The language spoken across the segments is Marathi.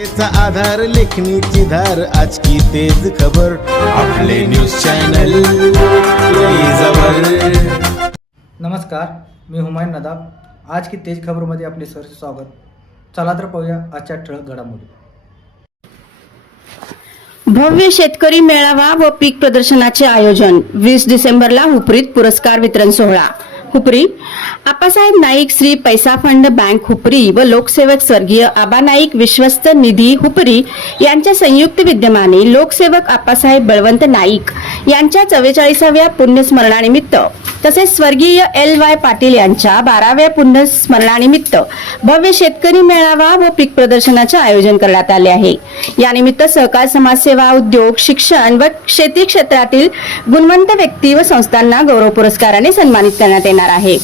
आधार लेखनीची धार आज की तेज खबर आपले न्यूज चॅनल नमस्कार, मी हुमायून नदाब. आज की तेज खबरमध्ये आपले सहर्ष स्वागत. चला तर पाहूया आजच्या ठळक घडामोडी. भव्य शेतकरी मेळावा व पीक प्रदर्शनाचे आयोजन. 20 डिसेंबरला हुपरीत पुरस्कार वितरण सोहळा. हुपरी. आप्पासाहेब नाईक श्री पैसा फंड बँक हुपरी व लोकसेवक स्वर्गीय आबा नाईक विश्वस्त निधी हुपरी यांच्या संयुक्त विद्यमाने लोकसेवक आप्पासाहेब बळवंत नाईक यांच्या 44व्या पुण्यस्मरणानिमित्त तसेच स्वर्गीय LY पाटील यांच्या 12व्या पुण्यस्मरणानिमित्त भव्य शेतकरी मेळावा व पीक प्रदर्शनाचे आयोजन करण्यात आले आहे. यानिमित्त सहकार समाजसेवा, उद्योग, शिक्षण व शेती क्षेत्रातील गुणवंत व्यक्ती व संस्थांना गौरव पुरस्काराने सन्मानित करण्यात येणार आहे.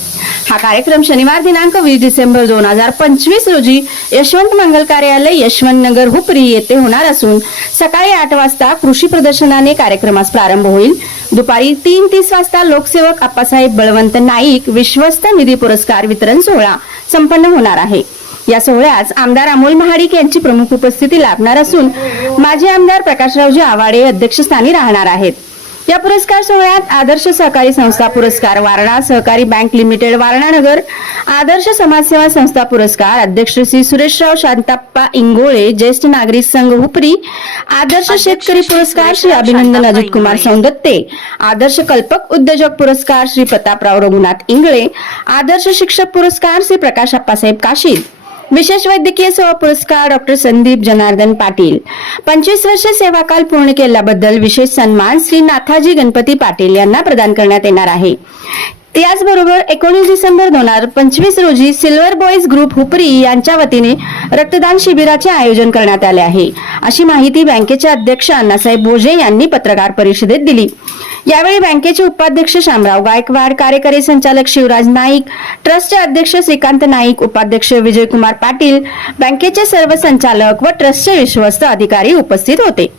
हा कार्यक्रम शनिवार दिनांक 20 डिसेंबर 2025 रोजी यशवंत मंगल कार्यालय, यशवंत नगर, हुपरी येथे होणार असून सकाळी 8 वाजता कृषी प्रदर्शनाने कार्यक्रमास प्रारंभ होईल. दुपारी 3:30 वाजता लोकसेवक आप्पासाहेब बळवंत नाईक विश्वस्त निधी पुरस्कार वितरण सोहळा संपन्न होणार आहे. या सोहळ्यास आमदार अमोल महाडिक यांची प्रमुख उपस्थिती लाभणार असून माजी आमदार प्रकाशरावजी आवाडे अध्यक्षस्थानी राहणार आहेत. या पुरस्कार सोहळ्यात आदर्श सहकारी संस्था पुरस्कार वारणा, सहकारी बँक लिमिटेड वारणा नगर, आदर्श समाजसेवा संस्था पुरस्कार अध्यक्ष श्री सुरेशराव शांताप्पा इंगोळे, ज्येष्ठ नागरिक संघ हुपरी, आदर्श शेतकरी पुरस्कार श्री अभिनंदन अजित कुमार सौंदत्ते, आदर्श कल्पक उद्योजक पुरस्कार श्री प्रतापराव रघुनाथ इंगळे, आदर्श शिक्षक पुरस्कार श्री प्रकाश अप्पासाहेब काशीद, विशेष वैद्यकीय सेवा पुरस्कार डॉक्टर संदीप जनार्दन पाटील, 25 वर्ष सेवाकाल पूर्ण केल्याबद्दल विशेष सन्मान श्री नाथाजी गणपती पाटील यांना प्रदान करण्यात येणार आहे. त्याचबरोबर 19 डिसेंबर 2025 रोजी सिल्वर बॉईज ग्रुप हुपरी यांच्या वतीने रक्तदान शिबिराचे आयोजन करण्यात आले आहे, अशी माहिती बँकेचे अध्यक्ष अण्णासाहेब भोजे यांनी पत्रकार परिषदेत दिली. यावेळी बँकेचे उपाध्यक्ष शामराव गायकवाड, कार्यकारी संचालक शिवराज नाईक, ट्रस्टचे अध्यक्ष श्रीकांत नाईक, उपाध्यक्ष विजयकुमार पाटील, बँकेचे सर्व संचालक व ट्रस्टचे विश्वस्त अधिकारी उपस्थित होते.